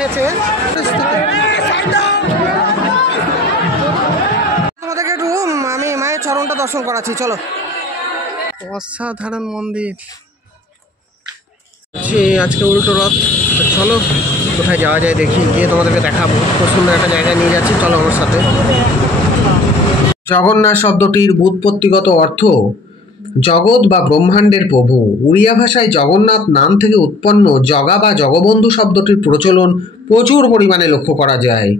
হয়েছে। তোমাদেরকে একটু আমি মায়ের চরণটা দর্শন করাচ্ছি, চলো। অসাধারণ মন্দির। আজকে উল্টো রথ, চলো কোথায় যাওয়া যায় দেখি, গিয়ে তোমাদেরকে দেখাবো। খুব সুন্দর একটা জায়গায় নিয়ে যাচ্ছি, চলো আমার সাথে। জগন্নাথ শব্দটির ব্যুৎপত্তিগত অর্থ জগৎ বা ব্রহ্মাণ্ডের প্রভু। উড়িয়া ভাষায় জগন্নাথ নাম থেকে উৎপন্ন জগা বা জগবন্ধু শব্দটির প্রচলন প্রচুর পরিমাণে লক্ষ্য করা যায়।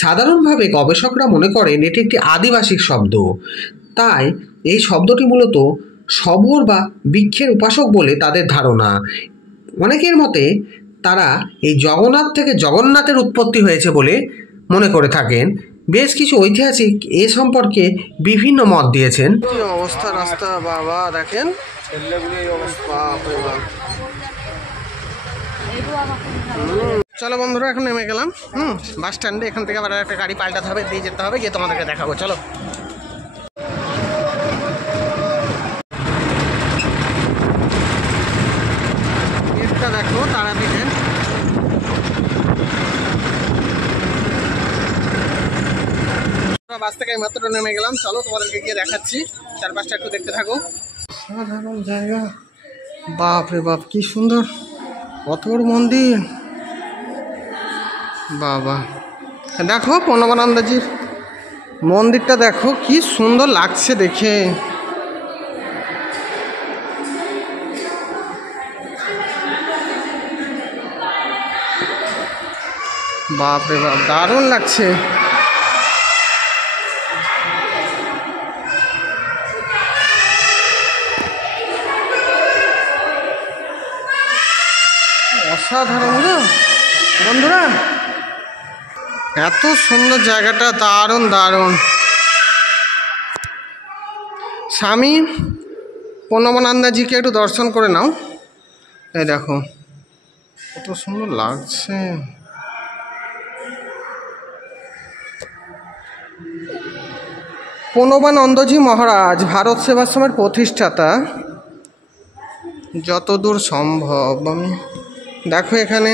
সাধারণভাবে গবেষকরা মনে করেন এটি একটি আদিবাসিক শব্দ, তাই এই শব্দটি মূলত শবর বা বৃক্ষের উপাসক বলে তাদের ধারণা। অনেকের মতে তারা এই জগন্নাথ থেকে জগন্নাথের উৎপত্তি হয়েছে বলে মনে করে থাকেন। বেশ কিছু ঐতিহাসিক এ সম্পর্কে বিভিন্ন মত দিয়েছেন। কি অবস্থা রাস্তা বাবা, দেখেন চলো বন্ধুরা, এখন নেমে গেলাম বাস স্ট্যান্ডে। এখান থেকে আবার একটা গাড়ি পাল্টাতে হবে, দিয়ে যেতে হবে, গিয়ে তোমাদেরকে দেখাবো, চলো। এটা দেখো তারাপীঠের। বাস থেকে মাত্র নেমে গেলাম, চলো তোমাদেরকে গিয়ে দেখাচ্ছি। চারপাশটা একটু দেখতে থাকো। সাধারণ জায়গা, বাপ রে বাপ কি সুন্দর, কত বড় মন্দির বাবা। দেখো প্রণবানন্দজির মন্দিরটা দেখো কি সুন্দর লাগছে দেখে। বাপ রে বাপ দারুণ লাগছে। অসাধারণ গো বন্ধুরা, এত সুন্দর জায়গাটা, দারুণ দারুণ। স্বামী প্রণবানন্দজিকে একটু দর্শন করে নাও। এই দেখো কত সুন্দর লাগছে। প্রণবানন্দজি মহারাজ ভারত সেবাশ্রমের প্রতিষ্ঠাতা, যতদূর সম্ভব। আমি দেখো এখানে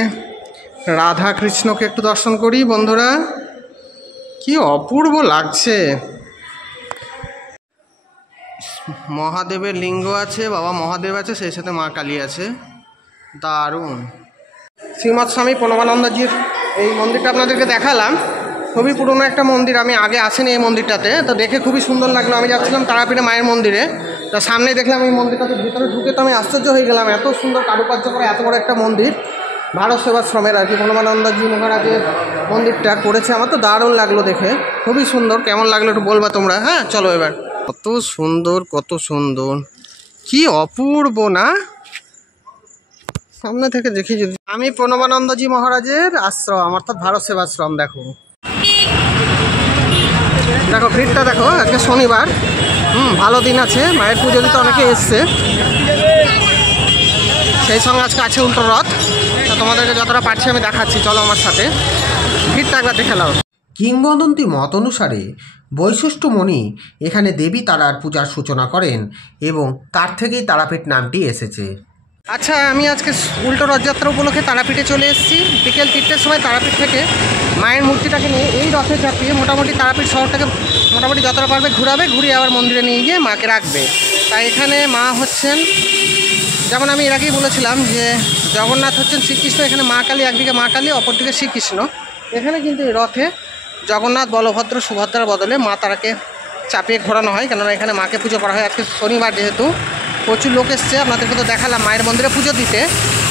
রাধা কৃষ্ণকে একটু দর্শন করি বন্ধুরা, কি অপূর্ব লাগছে। মহাদেবের লিঙ্গ আছে, বাবা মহাদেব আছে, সেই সাথে মা কালী আছে, দারুণ। শ্রীমৎ স্বামী প্রণবানন্দজির এই মন্দিরটা আপনাদেরকে দেখালাম। খুবই পুরনো একটা মন্দির, আমি আগে আসিনি এই মন্দিরটাতে, তো দেখে খুবই সুন্দর লাগলো। আমি যাচ্ছিলাম তারাপীঠে মায়ের মন্দিরে, তো সামনেই দেখলাম এই মন্দিরটাতে, ভিতরে ঢুকে তো আমি আশ্চর্য হয়ে গেলাম, এত সুন্দর কারুকার্য করে এত বড় একটা মন্দির। ভারত সেবাশ্রমের আর কি প্রণবানন্দজি মহারাজের মন্দিরটা করেছে, আমার তো দারুণ লাগলো দেখে, খুবই সুন্দর। কেমন লাগলো একটু বলবা তোমরা। হ্যাঁ চলো এবার। কত সুন্দর, কত সুন্দর, কি অপূর্ব না? সামনে থেকে দেখি যদি। আমি প্রণবানন্দজি মহারাজের আশ্রম অর্থাৎ ভারত সেবাশ্রম। দেখো দেখো ভিড়টা দেখো, আজকে শনিবার, ভালো দিন আছে, মায়ের পুজো দিতে অনেকে এসছে, সেই সঙ্গে আজকে আছে উল্টো রথ। তো তোমাদেরকে যতটা পারছি আমি দেখাচ্ছি, চলো আমার সাথে। ভিড়টা একবার দেখে নাও। কিংবদন্তি মত অনুসারে বৈশিষ্ট্য মণি এখানে দেবী তারার পূজার সূচনা করেন এবং তার থেকেই তারাপীঠ নামটি এসেছে। আচ্ছা, আমি আজকে উল্টো রথযাত্রা উপলক্ষে তারাপীঠে চলে এসেছি। বিকেল 3টের সময় তারাপীঠ থেকে মায়ের মূর্তিটাকে নিয়ে এই রথে চাপিয়ে মোটামুটি তারাপীঠ শহরটাকে মোটামুটি যতটা পারবে ঘুরাবে, ঘুরিয়ে আবার মন্দিরে নিয়ে গিয়ে মাকে রাখবে। তাই এখানে মা হচ্ছেন, যেমন আমি এর আগেই বলেছিলাম যে জগন্নাথ হচ্ছেন শ্রীকৃষ্ণ, এখানে মা কালী, একদিকে মা কালী অপরদিকে শ্রীকৃষ্ণ। এখানে কিন্তু এই রথে জগন্নাথ বলভদ্র সুভদ্রার বদলে মা তারাকে চাপিয়ে ঘোরানো হয়, কেননা এখানে মাকে পুজো করা হয়। আজকে শনিবার যেহেতু প্রচুর লোক এসছে, আপনাদেরকে তো দেখালাম মায়ের মন্দিরে পুজো দিতে।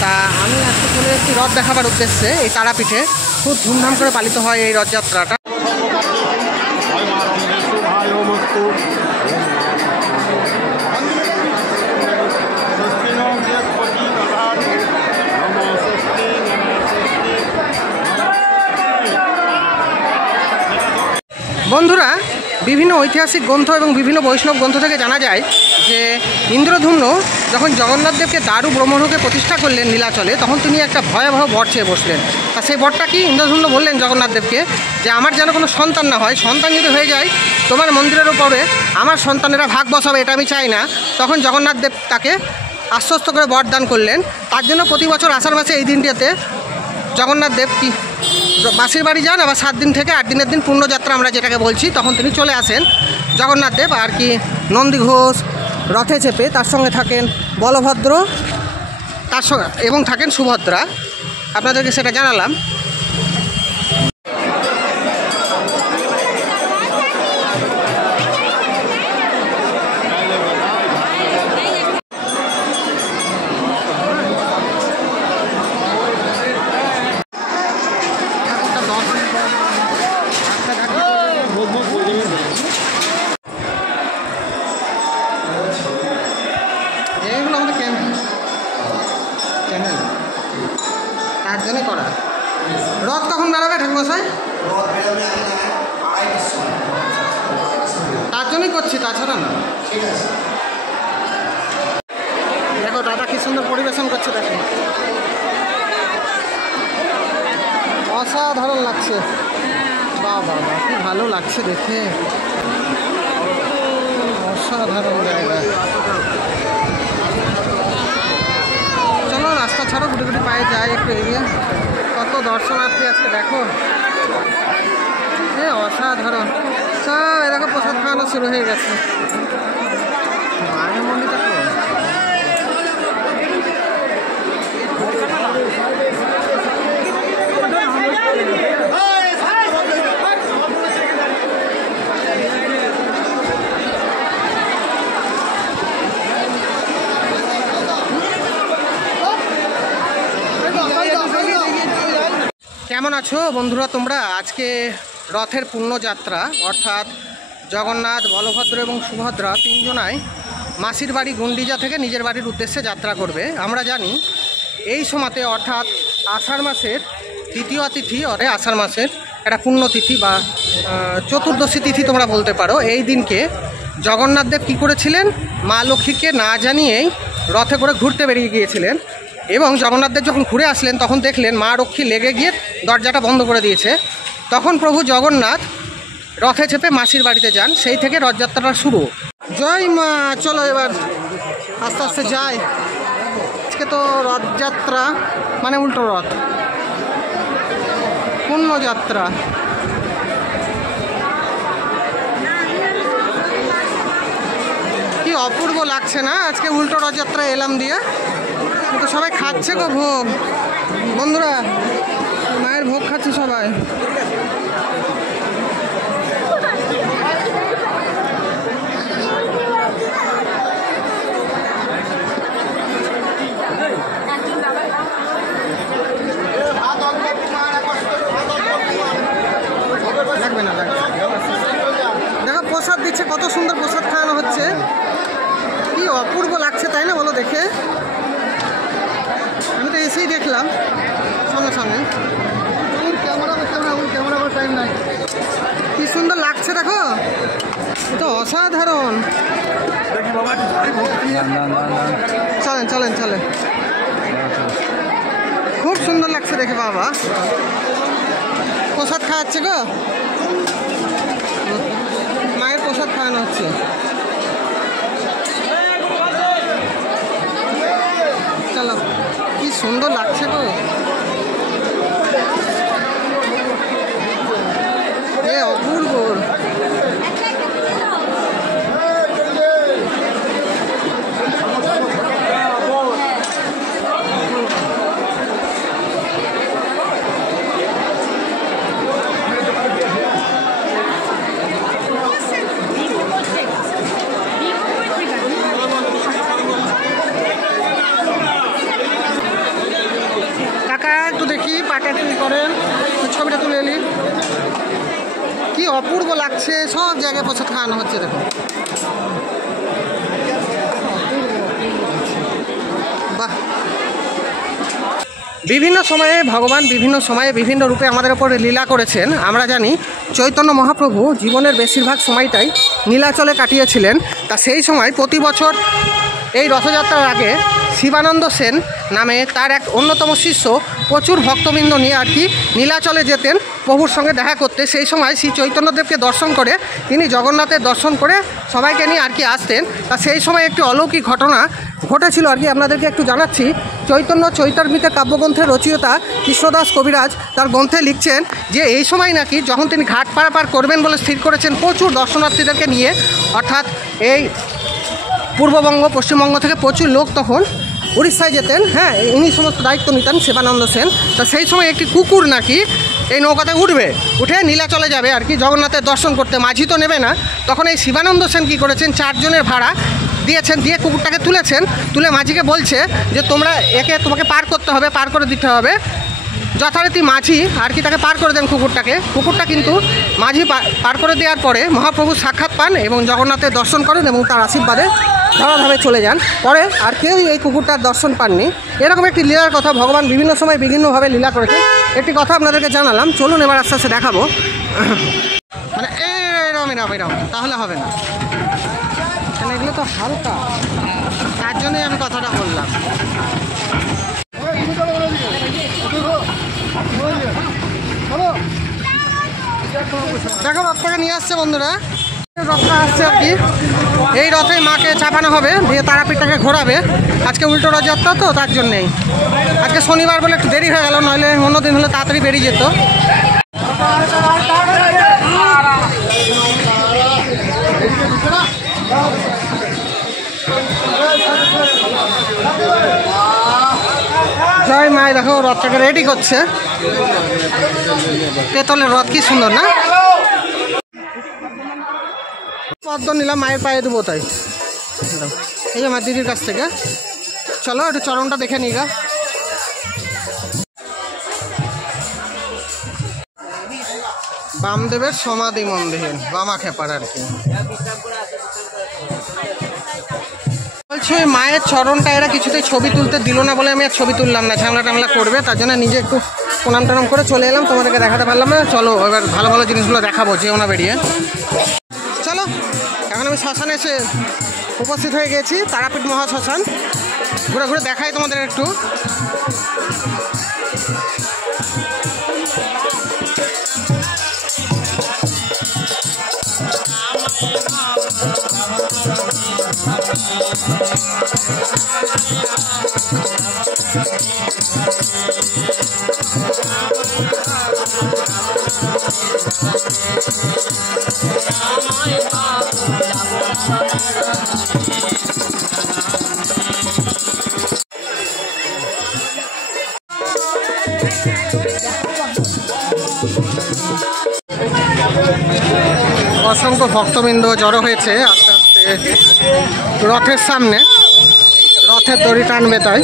তা আমি আজকে চলে এসেছি রথ দেখাবার উদ্দেশ্যে। এই তারাপীঠে খুব ধুমধাম করে পালিত হয় এই রথযাত্রাটা। বন্ধুরা, বিভিন্ন ঐতিহাসিক গ্রন্থ এবং বিভিন্ন বৈষ্ণব গ্রন্থ থেকে জানা যায় যে ইন্দ্রধুম্ন যখন জগন্নাথদেবকে দারু ব্রহ্মণকে প্রতিষ্ঠা করলেন নীলাচলে, তখন তিনি একটা ভয়াবহ বর চেয়ে বসলেন। তা সেই বরটা কি? ইন্দ্রধুম্ন বললেন জগন্নাথদেবকে যে আমার যেন কোনো সন্তান না হয়, সন্তান যদি হয়ে যায় তোমার মন্দিরের উপরে আমার সন্তানেরা ভাগ বসাবে, এটা আমি চাই না। তখন জগন্নাথদেব তাকে আশ্বস্ত করে বরদান করলেন। তার জন্য প্রতি বছর আষাঢ় মাসে এই দিনটিতে জগন্নাথ দেব কি মাসির বাড়ি যান, আবার 7 দিন থেকে 8 দিনের দিন পূর্ণযাত্রা আমরা যেটাকে বলছি, তখন তিনি চলে আসেন জগন্নাথ দেব আর কি নন্দী ঘোষ রথে চেপে। তার সঙ্গে থাকেন বলভদ্র, তার সঙ্গে এবং থাকেন সুভদ্রা। আপনাদেরকে সেটা জানালাম। এইগুলো আমাদের চ্যানেল তার জন্যই করা। রথ কখন বেরোবে ঠাকুরমশাই? তার জন্যই করছি, তাছাড়া না। দেখো দাদা কি সুন্দর পরিবেশন করছে, দেখো অসাধারণ লাগছে। বাহ বাহ বাহ, কি ভালো লাগছে দেখে, অসাধারণ জায়গা। চলো রাস্তা ছাড়ো, গুটি গুটি পায়ে যায় একটু এগিয়ে। কত দর্শনার্থী আজকে দেখো, অসাধারণ। সব এরকম প্রসাদ খাওয়ানো শুরু হয়ে গেছে। মায়ের মন্দিরটা তো কেমন আছো বন্ধুরা তোমরা? আজকে রথের পুণ্যযাত্রা, অর্থাৎ জগন্নাথ, বলভদ্র এবং সুভদ্রা তিনজনায় মাসির বাড়ি গুন্ডিজা থেকে নিজের বাড়ির উদ্দেশ্যে যাত্রা করবে। আমরা জানি এই সময়তে, অর্থাৎ আষাঢ় মাসের তৃতীয় তিথি, আষাঢ় মাসের একটা পুণ্যতিথি বা চতুর্দশী তিথি তোমরা বলতে পারো, এই দিনকে জগন্নাথ দেব কী করেছিলেন? মা লক্ষ্মীকে না জানিয়েই রথে করে ঘুরতে বেরিয়ে গিয়েছিলেন এবং জগন্নাথ দেব যখন ঘুরে আসলেন তখন দেখলেন মা লক্ষ্মী লেগে গিয়ে দরজাটা বন্ধ করে দিয়েছে। তখন প্রভু জগন্নাথ রথে চেপে মাসির বাড়িতে যান, সেই থেকে রথযাত্রাটা শুরু। জয় মা। চলো এবার আস্তে আস্তে যাই। আজকে তো রথযাত্রা মানে উল্টো রথ, পুণ্যযাত্রা। কি অপূর্ব লাগছে না? আজকে উল্টো রথযাত্রা এলাম দিয়ে, কিন্তু সবাই খাচ্ছে গো ভোগ। বন্ধুরা মায়ের ভোগ খাচ্ছে সবাই। লাগবে না, লাগবে। দেখো প্রসাদ দিচ্ছে, কত সুন্দর প্রসাদ খাওয়ানো হচ্ছে, কি অপূর্ব লাগছে তাই না বলো দেখে? আমি তো এসেই দেখলাম সঙ্গে সঙ্গে। কি সুন্দর লাগছে দেখো, তো অসাধারণ। চলেন চলেন চলেন, খুব সুন্দর লাগছে দেখে। বাবা প্রসাদ খাওয়াচ্ছে গো, মায়ের প্রসাদ খাওয়ানো হচ্ছে। চলো, কি সুন্দর লাগছে গো, অপূর্ব। একটু দেখি পাটা কি করেন, ছবিটা তুলে এলি। কি অপূর্ব লাগছে, সব জায়গায় প্রসাদ খাওয়ানো হচ্ছে দেখো। বাহ। বিভিন্ন সময়ে ভগবান বিভিন্ন সময়ে বিভিন্ন রূপে আমাদের ওপরে লীলা করেছেন। আমরা জানি চৈতন্য মহাপ্রভু জীবনের বেশিরভাগ সময়টাই নীলাচলে কাটিয়েছিলেন। তা সেই সময় প্রতি বছর এই রথযাত্রার আগে শিবানন্দ সেন নামে তার এক অন্যতম শিষ্য প্রচুর ভক্তবৃন্দ নিয়ে আর কি নীলাচলে যেতেন প্রভুর সঙ্গে দেখা করতে। সেই সময় শ্রী চৈতন্যদেবকে দর্শন করে তিনি জগন্নাথের দর্শন করে সবাইকে নিয়ে আর কি আসতেন। তা সেই সময় একটি অলৌকিক ঘটনা ঘটেছিল আর কি আপনাদেরকে একটু জানাচ্ছি। চৈতন্য চৈতামৃতের কাব্যগ্রন্থের রচয়িতা কৃষ্ণদাস কবিরাজ তার গ্রন্থে লিখছেন যে এই সময় নাকি যখন তিনি ঘাট পারাপার করবেন বলে স্থির করেছেন প্রচুর দর্শনার্থীদেরকে নিয়ে, অর্থাৎ এই পূর্ববঙ্গ পশ্চিমবঙ্গ থেকে প্রচুর লোক তখন উড়িষ্যায় যেতেন, হ্যাঁ, ইনি সমস্ত দায়িত্ব নিতেন শিবানন্দ সেন। তা সেই সময় একটি কুকুর নাকি এই নৌকাতে উঠবে, উঠে নীলাচলে যাবে আর কি জগন্নাথের দর্শন করতে, মাঝি তো নেবে না। তখন এই শিবানন্দ সেন কী করেছেন, 4 জনের ভাড়া দিয়েছেন, দিয়ে কুকুরটাকে তুলেছেন, তুলে মাঝিকে বলছে যে তোমাকে পার করতে হবে, পার করে দিতে হবে। যথারীতি মাঝি আর কি তাকে পার করে দেন কুকুরটা কিন্তু মাঝি পার করে দেওয়ার পরে মহাপ্রভু সাক্ষাৎ পান এবং জগন্নাথের দর্শন করেন এবং তার আশীর্বাদে ধারাভাবে চলে যান। পরে আর কেউই এই কুকুরটার দর্শন পাননি। এরকম একটি লীলার কথা ভগবান বিভিন্ন সময় বিভিন্নভাবে লীলা করেছেন। একটি কথা আপনাদেরকে জানালাম, চলুন এবার আস্তে আস্তে দেখাবো। মানে এরকম তাহলে হবে না, কারণ এগুলো তো হালকা, তার জন্যই আমি কথাটা বললাম। দেখো রথটাকে নিয়ে আসছে বন্ধুরা, রথটা আসছে আর কি। এই রথে মাকে চাপানো হবে, দিয়ে তারাপীঠটাকে ঘোরাবে। আজকে উল্টো রথযাত্রা তো, তার জন্যেই। আজকে শনিবার বলে একটু দেরি হয়ে গেল, নইলে অন্যদিন হলে তাড়াতাড়ি বেরিয়ে যেত। জয় মায়, দেখো রথটাকে রেডি করছে। পেতলের রথ, কি সুন্দর না? পদ্ম নিলাম, মায়ের পায়ে দেবো তাই। এই আমার দিদির কাছ থেকে। চলো একটু চরণটা দেখে নিই গা। বামদেবের সমাধি মন্দির, বামা খেপার আর কি। বলছি ওই মায়ের চরণটা এরা কিছুতেই ছবি তুলতে দিল না বলে আমি আর ছবি তুললাম না, ঝামেলা টামলা করবে, তার জন্য নিজে একটু প্রণাম টানাম করে চলে এলাম। তোমাদেরকে দেখাতে পারলাম না। চলো এবার ভালো ভালো জিনিসগুলো দেখাবো, যেও না বেরিয়ে। চলো, এখন আমি শ্মশানে এসে উপস্থিত হয়ে গেছি, তারাপীঠ মহাশ্মশান। ঘুরে ঘুরে দেখাই তোমাদের একটু। অসংখ্য ভক্তবৃন্দ জড়ো হয়েছে আস্তে আস্তে রথের সামনে। রথের দড়ি টানবে তাই।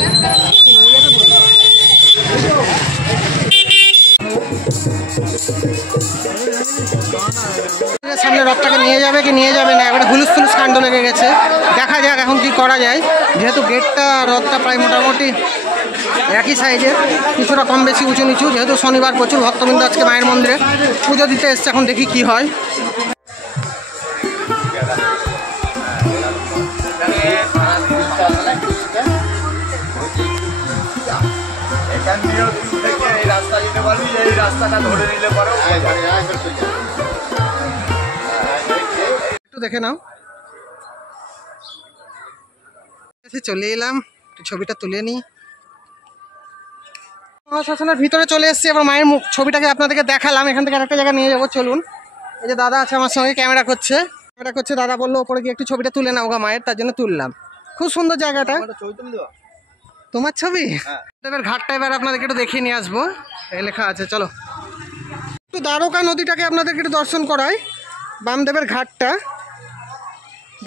সামনে রথটাকে নিয়ে যাবে কি নিয়ে যাবে না, এবারে হুলুস থুলুস কাণ্ড লেগে গেছে। দেখা যাক এখন কি করা যায়, যেহেতু গেটটা রথটা প্রায় মোটামুটি একই সাইজে, কিছুটা কম বেশি উঁচু নিচু। যেহেতু শনিবার প্রচুর ভক্তবৃন্দ আজকে মায়ের মন্দিরে পুজো দিতে এসছে, এখন দেখি কি হয়। একটু দেখে নাও, চলে এলাম, ছবিটা তুলে নিই। মহাশ্মশানের ভিতরে চলে এসেছি, আবার মায়ের ছবিটাকে আপনাদেরকে দেখালাম। এখান থেকে আরেকটা জায়গায় নিয়ে যাবো, চলুন। এই যে দাদা আছে আমার সঙ্গে, ক্যামেরা করছে। দাদা বললো ওপরে গিয়ে একটু ছবিটা তুলে নাও গা মায়ের, তার জন্য তুললাম। খুব সুন্দর জায়গাটা। তোমার ছবি? এবার ঘাটটা এবার আপনাদেরকে একটু দেখিয়ে নিয়ে আসবো, লেখা আছে। চলো একটু দ্বারকা নদীটাকে আপনাদেরকে একটু দর্শন করাই। বামদেবের ঘাটটা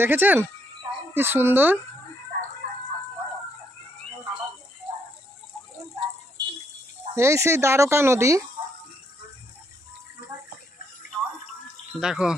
দেখেছেন কি সুন্দর। এই সেই দ্বারকা নদী, দেখো।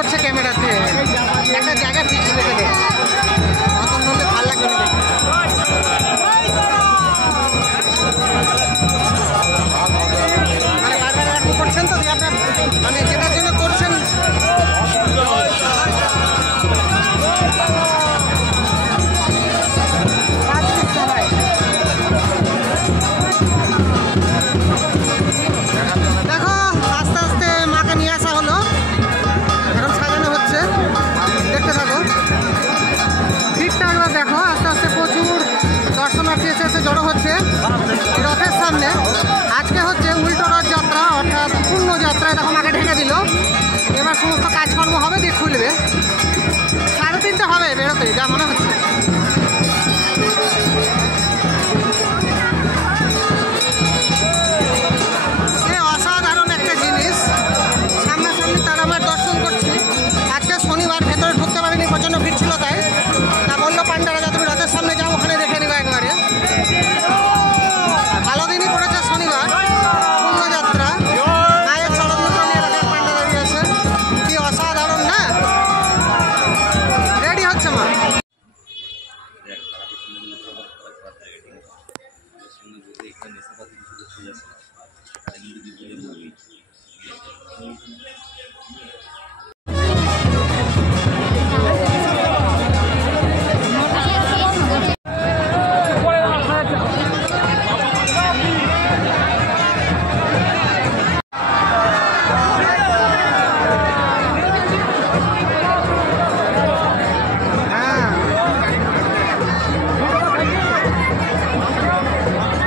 ধরছে ক্যামেরাতে, একটা জায়গায় ফিক্স রেখে দেয়, অতন ধরলে ভালো লাগবে না। মানে বারবার এরকম করছেন তো আপনার, মানে যেটার জন্য করছেন দেখো আস্তে আস্তে মাকে নিয়ে আসা হলো, এখন সাজানো হচ্ছে, দেখতে থাকো ভিড়টা একবার দেখো। আস্তে আস্তে প্রচুর দর্শনার্থী এসে জড়ো হচ্ছে রথের সামনে। আজকে হচ্ছে উল্টো রথযাত্রা, অর্থাৎ পূর্ণ যাত্রা। দেখো মাকে ঢেকে দিল, এবার সমস্ত কাজকর্ম হবে, দিয়ে খুলবে। 3:30 হবে বেরোতে, যা মনে হচ্ছে। অসাধারণ একটা জিনিস, সামনাসামনি তারা আমার দর্শন করছি। আজকে শনিবার, ভেতরে ঢুকতে পারিনি, প্রচণ্ড ভিড় ছিল তাই। তা বললো পান্ডারা, যা তুমি রথের সামনে যাও, ওখানে দেখে নিবা একবারে। ভালো দিনই পড়েছে শনিবার, পূর্ণযাত্রা, মায়ের চরণদ্রোণ এলাকার পান্ডা দাঁড়িয়ে আছে। কি অসাধারণ না? রেডি হচ্ছে মা।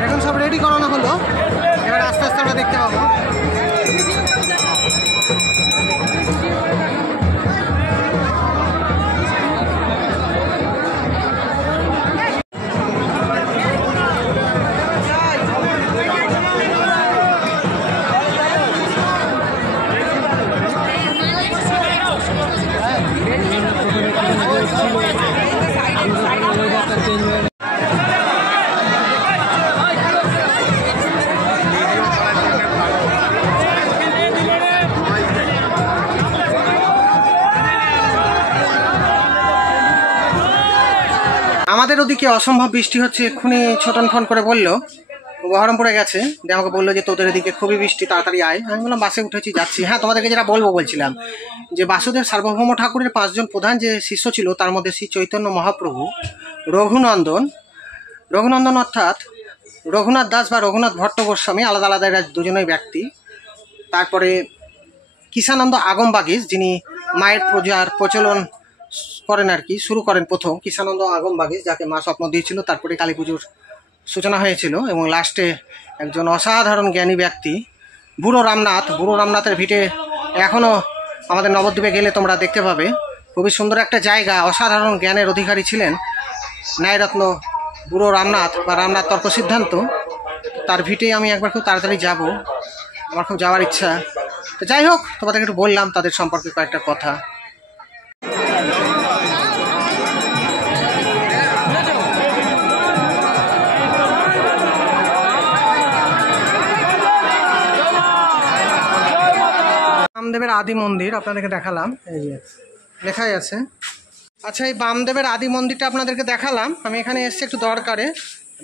এখন সব রেডি করানো হলো, এবার আস্তে আস্তে আমরা দেখতে পাবো। আমাদের ওদিকে অসম্ভব বৃষ্টি হচ্ছে। এক্ষুনি ছোটন ফোন করে বললো বহরমপুরে গেছে, দিয়ে আমাকে বললো যে তোদের এদিকে খুবই বৃষ্টি, তাড়াতাড়ি আয়। আমি বললাম বাসে উঠেছি, যাচ্ছি। হ্যাঁ, তোমাদেরকে যেটা বলছিলাম যে বাসুদেব সার্বভৌম ঠাকুরের 5 জন প্রধান যে শিষ্য ছিল, তার মধ্যে শ্রী চৈতন্য মহাপ্রভু, রঘুনন্দন অর্থাৎ রঘুনাথ দাস বা রঘুনাথ ভট্ট গোস্বামী, আলাদা আলাদা এরা দুজনেই ব্যক্তি। তারপরে কিষানন্দ আগম বাগিস, যিনি মায়ের পূজার প্রচলন করেন আর কি, শুরু করেন প্রথম কিষানন্দ আগম বাগিস, যাকে মা স্বপ্ন দিয়েছিল, তারপরে কালী পুজোর সূচনা হয়েছিল। এবং লাস্টে একজন অসাধারণ জ্ঞানী ব্যক্তি বুড়ো রামনাথের ভিটে এখনও আমাদের নবদ্বীপে গেলে তোমরা দেখতে পাবে। খুবই সুন্দর একটা জায়গা, অসাধারণ জ্ঞানের অধিকারী ছিলেন ন্যায়রত্ন বুড়ো রামনাথ বা রামনাথ তর্ক সিদ্ধান্ত। তার ভিটে আমি একবার খুব তাড়াতাড়ি যাব, আমার খুব যাওয়ার ইচ্ছা। তো যাই হোক, তোমাদেরকে একটু বললাম তাদের সম্পর্কে কয়েকটা কথা। বামদেবের আদি মন্দির আপনাদেরকে দেখালাম, এই যে লেখাই আছে। আচ্ছা, এই বামদেবের আদি মন্দিরটা আপনাদেরকে দেখালাম। আমি এখানে এসেছি একটু দরকারে,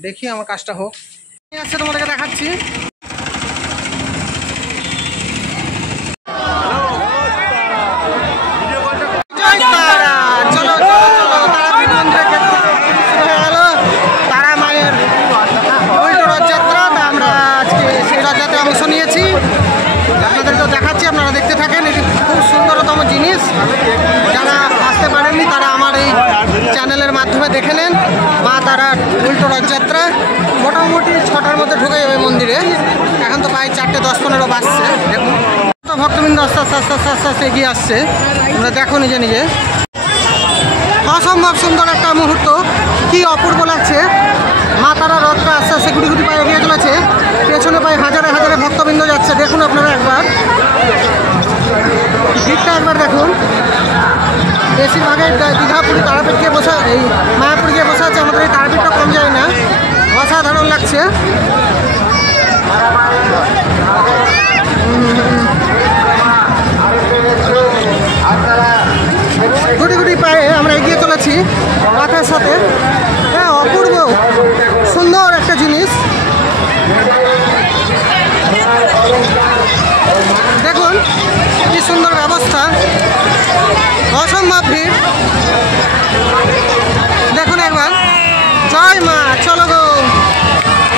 দেখি আমার কাজটা হোক। আসছে তোমাদেরকে দেখাচ্ছি। তারা মায়ের উল্টো রথযাত্রা, আমরা আজকে সেই রথযাত্রায় অংশ নিয়েছি, আপনাদেরকেও দেখাচ্ছি, আপনারা দেখতে থাকেন। এটি খুব সুন্দরতম জিনিস, যারা আসতে পারেননি তারা আমার এই চ্যানেলের মাধ্যমে দেখে নেন। মা তারার উল্টো রথযাত্রা মোটামুটি 6টার মধ্যে ঢুকে যাবে মন্দিরে। এখন তো প্রায় 4:10-15 বাজছে। দেখুন তো ভক্তবৃন্দ আস্তে আস্তে আস্তে আস্তে আস্তে আস্তে এগিয়ে আসছে, তোমরা দেখো নিজে নিজে। অসম্ভব সুন্দর একটা মুহূর্ত, কি অপূর্ব লাগছে। মা তারা রথটা আস্তে আস্তে গুটি গুটি পায়ে এগিয়ে চলেছে, পেছনে পায়ে হাজারে হাজারে ভক্তবৃন্দ যাচ্ছে। দেখুন আপনারা একবার ভিড়টা একবার দেখুন। বেশিরভাগই দীঘা, পুরী, তারাপীঠ গিয়ে বসে, এই মায়াপুর গিয়ে বসে আছে। আমাদের এই তারাপীঠটা কম যায় না, অসাধারণ লাগছে। আপনারা সুন্দর ব্যবস্থা, অসম্ভব ভিড়। দেখুন একবার, জয় মা। চলো গো,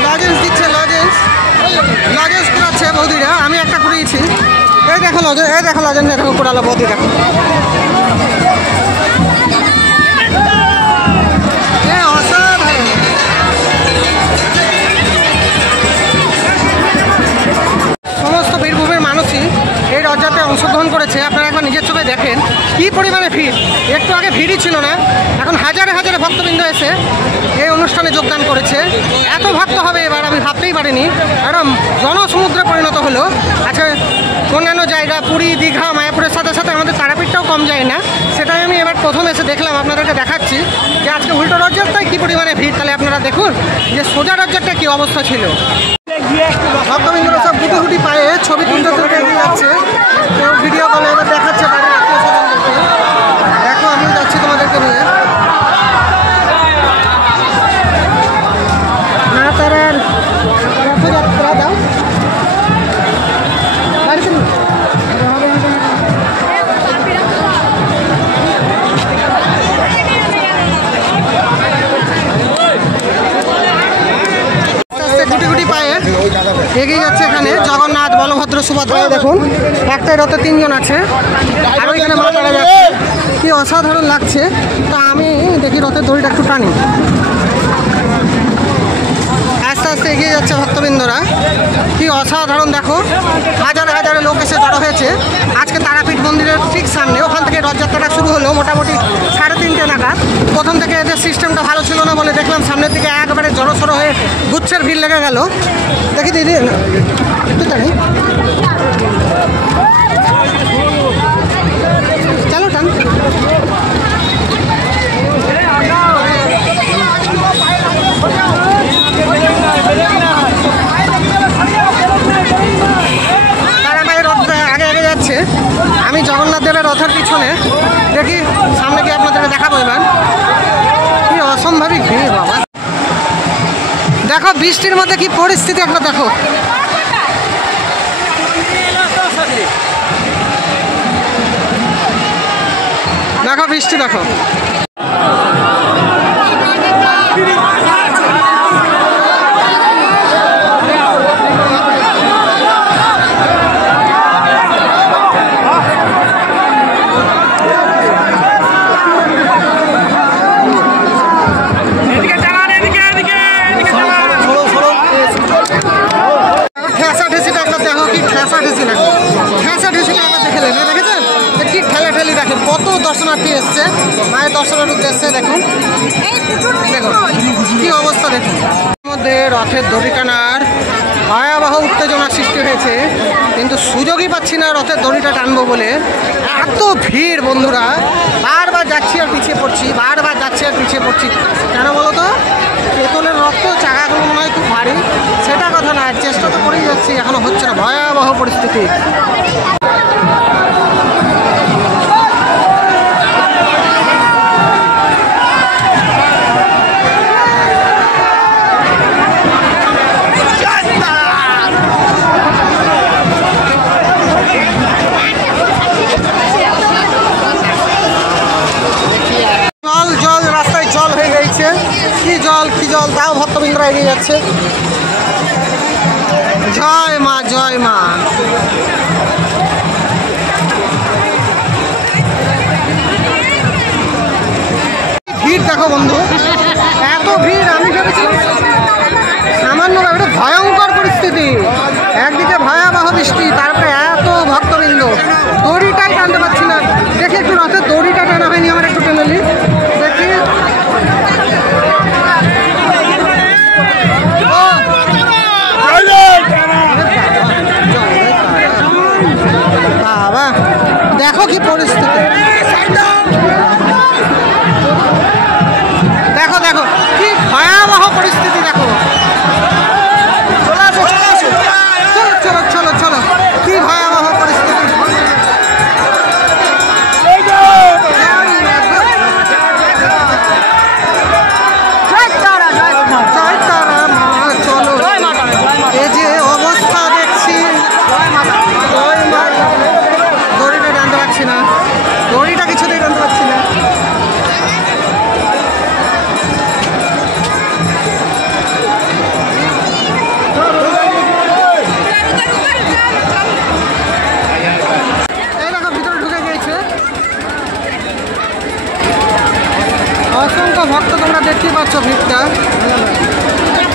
লজেন্স দিচ্ছে, লজেন্স কুড়াচ্ছে বৌদিরা। আমি একটা কুড়িয়েছি। এই দেখো লজেন্স দেখো কুড়ালো বৌদি। দেখো অসাধারণ। সমস্ত বীরভূমের মানুষই এই রথযাত্রায় অংশগ্রহণ করেছে। আপনারা একবার নিজের চোখে দেখেন কী পরিমাণে ভিড়। একটু আগে ভিড়ই ছিল না, এখন হাজারে হাজারে ভক্তবৃন্দ এসে এই অনুষ্ঠানে যোগদান করেছে। এত ভক্ত হবে এবার আমি ভাবতেই পারিনি। একদম জনসমুদ্রে পরিণত হলো। আচ্ছা, অন্যান্য জায়গা পুরী, দীঘা, মায়াপুরের সাথে সাথে আমাদের তারাপীঠটাও কম যায় না। সেটাই আমি এবার প্রথম এসে দেখলাম, আপনাদেরকে দেখাচ্ছি যে আজকে উল্টো রথযাত্রায় কী পরিমাণে ভিড়। তাহলে আপনারা দেখুন যে সোজা রথযাত্রায় কী অবস্থা ছিল। ভক্তবৃন্দরা সব গুটি গুটি পায়ে ছবি তুলতে তুলতে এগিয়ে যাচ্ছে। কেউ ভিডিও কলে এবার দেখাচ্ছে বাড়ির আত্মীয়স্বজনদেরকে। দেখো আমি যাচ্ছি তোমাদেরকে নিয়ে। মা তারার রথযাত্রা দাও বাড়িতে গুটি গুটি পায়ে এগিয়ে যাচ্ছে। এখানে জগন্নাথ, বলভদ্র, সুভদ্রা। দেখুন একটাই রথে 3 জন আছে। আর ওইখানে মা তারা যাচ্ছে। কি অসাধারণ লাগছে। তা আমি দেখি রথের দড়িটা একটু টানি। আস্তে আস্তে এগিয়ে যাচ্ছে ভক্তবৃন্দরা। কি অসাধারণ দেখো, হাজারে হাজারে লোক এসে জড়ো হয়েছে আজকে তারাপীঠ মন্দিরের ঠিক সামনে। ওখান থেকে রথযাত্রাটা শুরু হলো মোটামুটি 3:30 নাগাদ। প্রথম থেকে এদের সিস্টেমটা ভালো ছিল না বলে দেখলাম সামনের দিকে একবারে জড়সড়ো হয়ে গুচ্ছের ভিড় লেগে গেল। দেখি দিদি একটু জানি, চলো টান। আমি জগন্নাথ দেবের রথের পিছনে দেখি, সামনে গিয়ে আপনাদেরকে দেখাবো। এবার কি অসম্ভবই ভিড় বাবা। দেখো বৃষ্টির মধ্যে কি পরিস্থিতি একবার দেখো। দেখো বৃষ্টি দেখো। কত দর্শনার্থী এসছে মায়ের দর্শনের উদ্দেশ্যে। দেখুন দেখুন কি অবস্থা। দেখুন মধ্যে রথের দড়ি টানার ভয়াবহ উত্তেজনা সৃষ্টি হয়েছে, কিন্তু সুযোগই পাচ্ছি না রথের দড়িটা টানবো বলে। এত ভিড় বন্ধুরা, বারবার যাচ্ছি আর পিছিয়ে পড়ছি, বারবার যাচ্ছি আর পিছিয়ে পড়ছি। কেন বলো তো, পেতলের রথ চাকাগুলো মনে হয় খুব ভারী, সেটা কথা না। চেষ্টা তো করেই যাচ্ছি, এখনো হচ্ছে না। ভয়াবহ পরিস্থিতি। জল রাস্তায় জল হয়ে গেছে। কি জল তাও ভক্তবৃন্দরা এগিয়ে যাচ্ছে। জয় মা, জয় মা। ভিড় দেখো বন্ধু, এত ভিড়। আমি ভেবেছিলাম সামান্য, একটা ভয়ঙ্কর পরিস্থিতি। একদিকে ভয়াবহ বৃষ্টি, তারপরে এত ভক্তবৃন্দ, দড়িটাই টানতে পারছি না। দেখি একটু রথের দড়িটা টানা হয়নি আমার, একটু টেনে নিই দেখি। বাবা দেখো কি পরিস্থিতি। ভক্ত, তোমরা দেখতেই পাচ্ছ ভিড়টা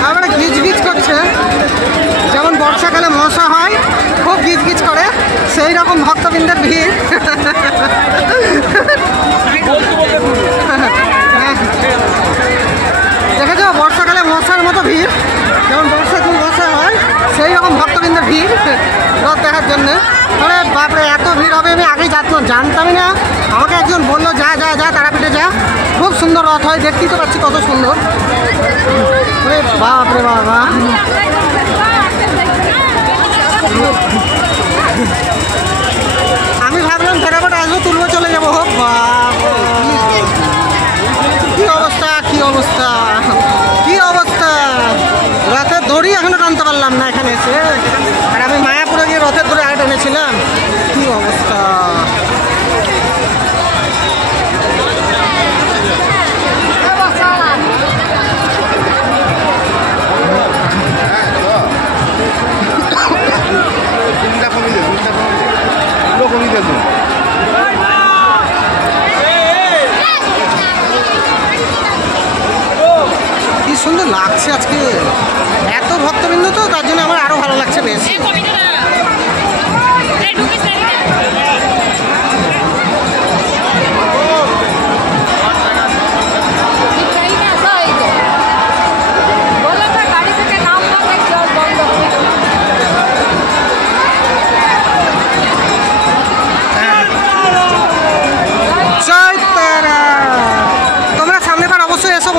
একেবারে গিজ গিজ করছে। যেমন বর্ষাকালে মশা হয় খুব গিজ গিজ করে, সেই রকম ভক্তবৃন্দের ভিড়। দেখেছ বর্ষাকালে মশার মতো ভিড়, যেমন বর্ষা খুব মশা হয় সেই রকম ভক্তবৃন্দের ভিড় রথ দেখার জন্যে। আরে বাপরে এত ভিড় হবে আমি আগেই জানতামই না। আমাকে একজন বললো যা যা যা তারাপীঠে যা, খুব সুন্দর রথ হয়, দেখতেই তো পাচ্ছি কত সুন্দর। আরে বাপরে বাবা, আমি ভাবলাম ফেরাফট আসবো তুলবো চলে যাবো। হোক কি অবস্থা কি অবস্থা কি অবস্থা, রথের দড়ি এখনো টানতে পারলাম না এখানে এসে। আর আমি মায়াপুরে গিয়ে রথের দড়ি আগে টেনেছিলাম। কি অবস্থা, কি সুন্দর লাগছে আজকে, এত ভক্তবৃন্দ তো তার জন্য আমার আরো ভালো লাগছে বেশ।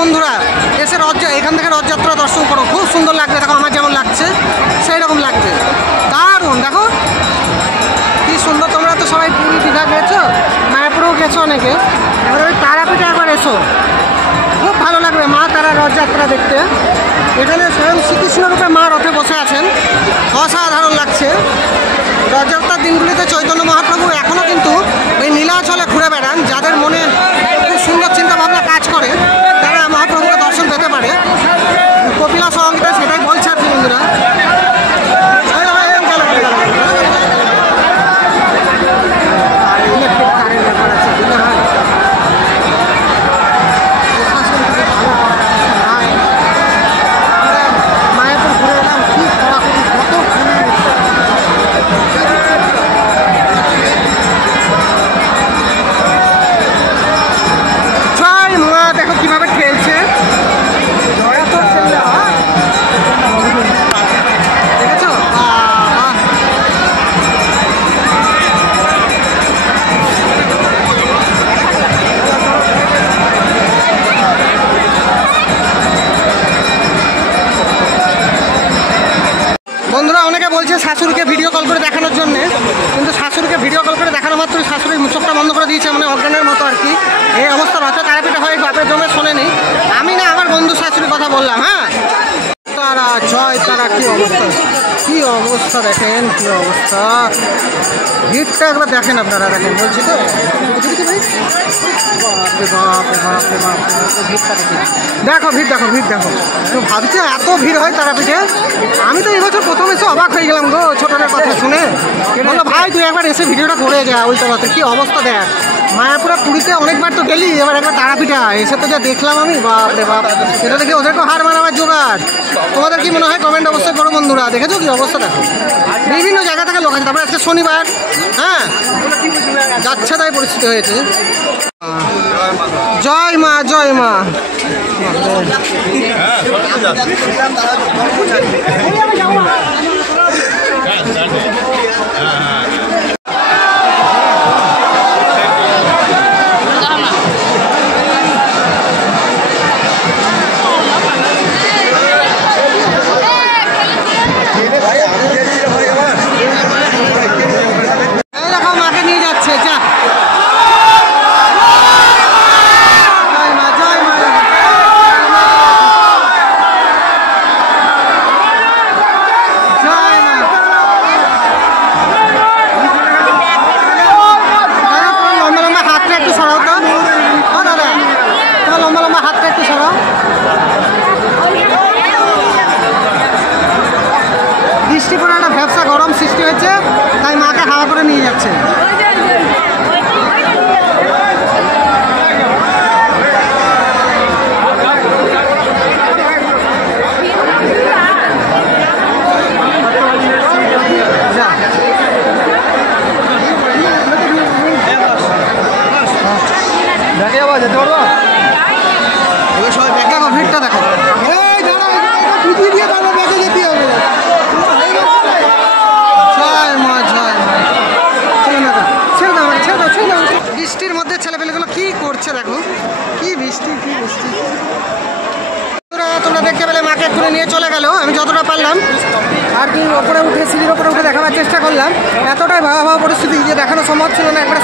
বন্ধুরা এসে এখান থেকে রথযাত্রা দর্শন করো, খুব সুন্দর লাগবে। দেখো আমার যেমন লাগছে সেই রকম লাগবে, দারুণ। দেখো কি সুন্দর। তোমরা তো সবাই পুরী দীঘা গেছো, মায়াপুরেও গেছো অনেকে, এবার ওই তারাপীঠে একবার এসো, খুব ভালো লাগবে মা তারা রথযাত্রা দেখতে। এখানে স্বয়ং শ্রীকৃষ্ণ রূপে মা রথে বসে আছেন, অসাধারণ লাগছে। রথযাত্রার দিনগুলিতে চৈতন্য মহাপ্রভু এখনও কিন্তু ওই নীলাচলে ঘুরে বেড়ান। যাদের মনে খুব সুন্দর চিন্তা ভাবনা কাজ করে তারা মহাপ্রভুকে দর্শন পেতে পারে। কপিলা সঙ্গীতে সেটাই বলছে আর কি বন্ধুরা। মায়াপুর ঘুরে এলাম, কি কত দেখো কিভাবে খেলছে, দেখেছো? বন্ধুরা অনেকে বলছে শাশুড়িকে ভিডিও কল করে দেখানোর জন্যে, কিন্তু শাশুড়িকে ভিডিও কল করে দেখানো মাত্রই শাশুড়ির মুখটা বন্ধ করে দিয়েছে, মানে অজ্ঞানের মতো আর কি। এই অবস্থা রথে তারাপীঠে হয়, বাপের জমে শোনেনি। আমি না আমার বন্ধু শাশুড়ির কথা বললাম। হ্যাঁ তারা জয় তারা, কি অবস্থা কি অবস্থা দেখেন, কি অবস্থা। ভিড়টা একবার দেখেন আপনারা, দেখেন বলছি তো ভিড়টা দেখেন। দেখো ভিড় দেখো, ভিড় দেখো। তো ভাবছি এত ভিড় হয় তারাপীঠে। আমি তো এবছর প্রথম এসে অবাক হয়ে গেলাম গো, ছোটদের কথা শুনে। বললো ভাই তুই একবার এসে ভিডিওটা করে যা, উল্টো কথা কি অবস্থা দেখ। মায়াপুরে পুরীতে অনেকবার তো গেলি, এবার একবার তারাপীঠে এসে তো যা দেখলাম আমি, বাপ রে বাপ। এটা দেখে ওদেরকে হার মানাবার জোগাড়। তোমাদের কি মনে হয় কমেন্ট অবশ্যই করো বন্ধুরা। দেখেছো কি অবস্থা দেখো, বিভিন্ন জায়গা থেকে লোক আছে। তারপরে আজকে শনিবার, হ্যাঁ যাচ্ছে তাই পরিস্থিতি হয়েছে। জয় মা জয় মা। মাকে নিয়ে যাচ্ছে, যা বৃষ্টি পড়ে একটা ব্যবসা গরম সৃষ্টি হয়েছে, তাই মাকে হাওয়া করে নিয়ে যাচ্ছে। চলে গেল। আমি যতটা পারলাম আর কি ওপরে উঠে সিঁড়ির ওপরে উঠে দেখাবার চেষ্টা করলাম। এতটাই ভয়াবহ পরিস্থিতি যে দেখানো সম্ভব ছিল না। একবারে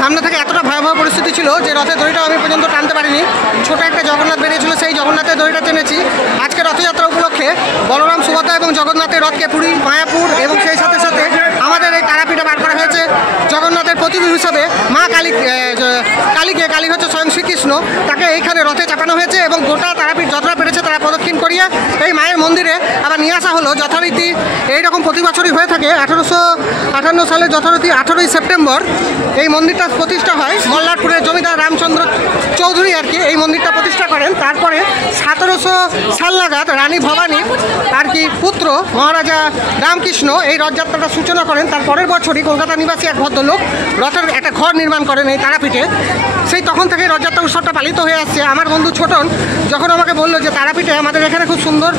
সামনে থেকে এতটা ভয়াবহ পরিস্থিতি ছিল যে রথের দড়িটা আমি পর্যন্ত টানতে পারিনি। ছোটো একটা জগন্নাথ বেরিয়েছিল, সেই জগন্নাথের দড়িটা টেনেছি। আজকে রথযাত্রা উপলক্ষে বলরাম, সুভদ্রা এবং জগন্নাথের রথকে পুরী, মায়াপুর এবং সেই সাথে সাথে আমাদের এই তারাপীঠে বার করা হয়েছে জগন্নাথের প্রতিরূপ হিসাবে মা কালীকে। কালী হচ্ছে স্বয়ং শ্রীকৃষ্ণ, তাকে এইখানে রথে চাপানো হয়েছে এবং গোটা তারাপীঠ যতটা পেরেছে তারা প্রদক্ষিণ করিয়ে এই মায়ের মন্দিরে আবার নিয়ে আসা হলো। যথারীতি এইরকম প্রতি বছরই হয়ে থাকে। 1858 সালে যথারীতি 18ই সেপ্টেম্বর এই মন্দিরটা প্রতিষ্ঠা হয়। মল্লারপুরের জমিদার রামচন্দ্র চৌধুরী আর কি এই মন্দিরটা প্রতিষ্ঠা করেন। তারপরে 1700 সাল নাগাদ রানী ভবানীর আর কি পুত্র মহারাজা রামকৃষ্ণ এই রথযাত্রাটা সূচনা করেন। তার পরের বছরই কলকাতা নিবাসী এক ভদ্রলোক রথের একটা ঘর নির্মাণ করেন এই তারাপীঠে। সেই তখন থেকে রথযাত্রা উৎসবটা পালিত হয়ে আসছে। আমার বন্ধু ছোটন যখন আমাকে বললো যে তারাপীঠে আমাদের এখানে খুব সুন্দর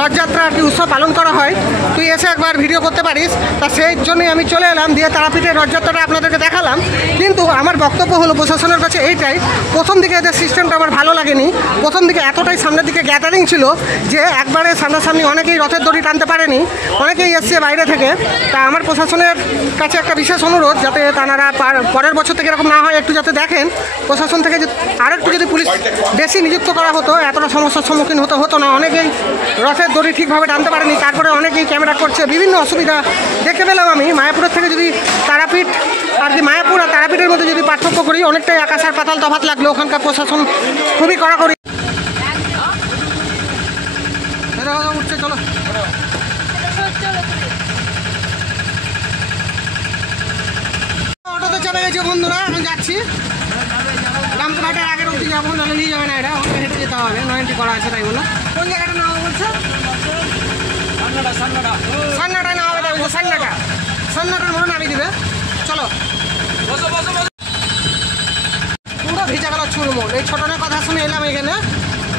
রথযাত্রা আর কি উৎসব পালন করা হয়, তুই এসে একবার ভিডিও করতে পারিস, তা সেই জন্যই আমি চলে এলাম, দিয়ে তারাপীঠের রথযাত্রাটা আপনাদেরকে দেখালাম। কিন্তু আমার বক্তব্য হলো প্রশাসনের কাছে এইটাই, প্রথম দিকে এদের সিস্টেমটা আমার ভালো লাগেনি। প্রথম দিকে এতটাই সামনের দিকে গ্যাদারিং ছিল যে একবারে সামনাসামনি অনেকেই রথের দড়ি টানতে পারেনি, অনেকেই এসছে বাইরে থেকে। তা আমার প্রশাসনের কাছে একটা বিশেষ অনুরোধ, যাতে তারা পরের বছর থেকে এরকম না হয় একটু যাতে দেখেন। প্রশাসন থেকে আর একটু যদি পুলিশ বেশি নিযুক্ত করা হতো এতটা সমস্যার সম্মুখীন হতো না। অনেকেই রথের দড়ি ঠিকভাবে টানতে পারেনি, তারপরে অনেকেই ক্যামেরা করছে, বিভিন্ন অসুবিধা দেখতে পেলাম আমি। মায়াপুরের থেকে যদি তারাপীঠ আর কি মায়াপুর আর তারাপীঠের মধ্যে যদি পার্থক্য করি, অনেকটাই আকাশ আর পাতাল তফাৎ লাগলো। ওখানকার প্রশাসন খুবই কড়াকড়ি। উঠছে, চলো অটোতে চলে গেছে বন্ধুরা। এখন যাচ্ছি রামপুরহাটের আগের অবধি যাবো, নাহলে নিয়ে যাবে না, এটা আমাকে হেঁটে যেতে হবে। 90 করা আছে তাই বলো। কোন জায়গাটা নেওয়া বলছে? সান্নাটা নেওয়া হবে, তাই সান্নাটার মনে নামিয়ে দিবে। চলো, পুরো ভিজা গেল চুরমুর। এই ছোটনের কথা শুনে এলাম এখানে,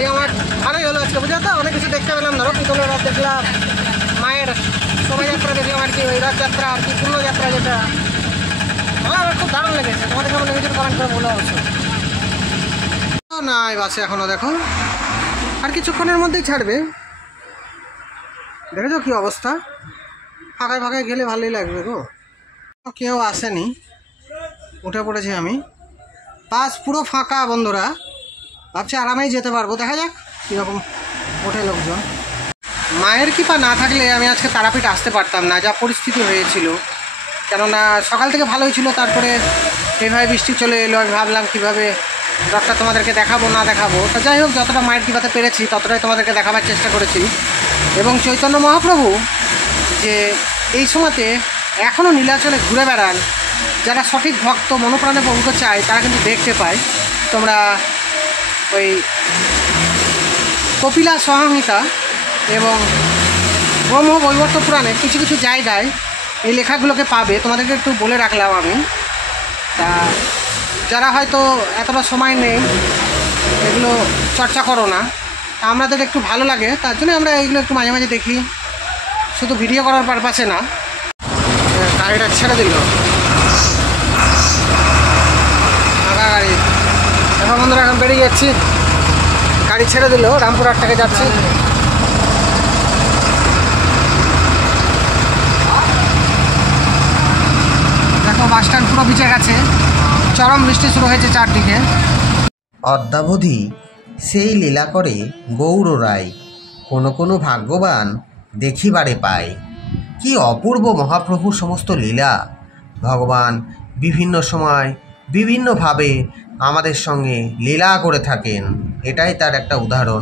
এই আমার ভালোই হলো আজকে, বুঝলে তো। অনেক কিছু দেখতে পেলাম, ধরো পিতলের রথ দেখলাম, মায়ের শোভাযাত্রা দেখলাম আর কি, ওই রথযাত্রা আর কি পূর্ণযাত্রা, যেটা আমার খুব দারুণ লেগেছে। তোমাদের কেমন লেগেছে কমেন্ট করে বলো অবশ্যই। না এই বাসে এখনও দেখো আর কিছুক্ষণের মধ্যেই ছাড়বে। দেখেছো কি অবস্থা, ফাঁকায় ফাঁকায় গেলে ভালোই লাগবে গো। কেউ আসেনি, উঠে পড়েছি আমি। বাস পুরো ফাঁকা বন্ধুরা, ভাবছি আরামেই যেতে পারবো। দেখা যাক কীরকম ওঠে লোকজন। মায়ের কৃপা না থাকলে আমি আজকে তারাপীঠ আসতে পারতাম না, যা পরিস্থিতি হয়েছিল। কেননা সকাল থেকে ভালোই ছিল, তারপরে এইভাবে বৃষ্টি চলে এলো। আমি ভাবলাম কীভাবে রথটা তোমাদেরকে দেখাবো না দেখাবো। তো যাই হোক, যতটা মায়ের কৃপাতে পেরেছি ততটাই তোমাদেরকে দেখাবার চেষ্টা করেছি। এবং চৈতন্য মহাপ্রভু যে এই সময়তে এখনও নীলাচলে ঘুরে বেড়ান, যারা সঠিক ভক্ত মনোপ্রাণে প্রভুকে চায় তারা কিন্তু দেখতে পায়। তোমরা ওই কপিলা সংহিতা এবং ব্রহ্ম বৈবর্ত পুরাণে কিছু কিছু জায়গায় এই লেখাগুলোকে পাবে। তোমাদেরকে একটু বলে রাখলাম আমি। তা যারা হয়তো এতটা সময় নেই, এগুলো চর্চা করো না, আমাদের একটু ভালো লাগে, তার জন্য আমরা এইগুলো একটু মাঝে মাঝে দেখি, শুধু ভিডিও করার পারপাসে না। গাড়িটা ছেড়ে দিল, ফাঁকা গাড়ি। এখন বন্ধুরা এখন বেরিয়ে যাচ্ছি, গাড়ি ছেড়ে দিল, রামপুরহাট থেকে যাচ্ছি। দেখো বাস স্ট্যান্ড পুরো ভিজে গেছে, চরম বৃষ্টি শুরু হয়েছে চারদিকে। অদ্যাবধি সেই লীলা করে গৌর রায়, কোনো কোনো ভাগ্যবান দেখিবারে পায়। কি অপূর্ব মহাপ্রভুর সমস্ত লীলা! ভগবান বিভিন্ন সময় বিভিন্নভাবে আমাদের সঙ্গে লীলা করে থাকেন, এটাই তার একটা উদাহরণ।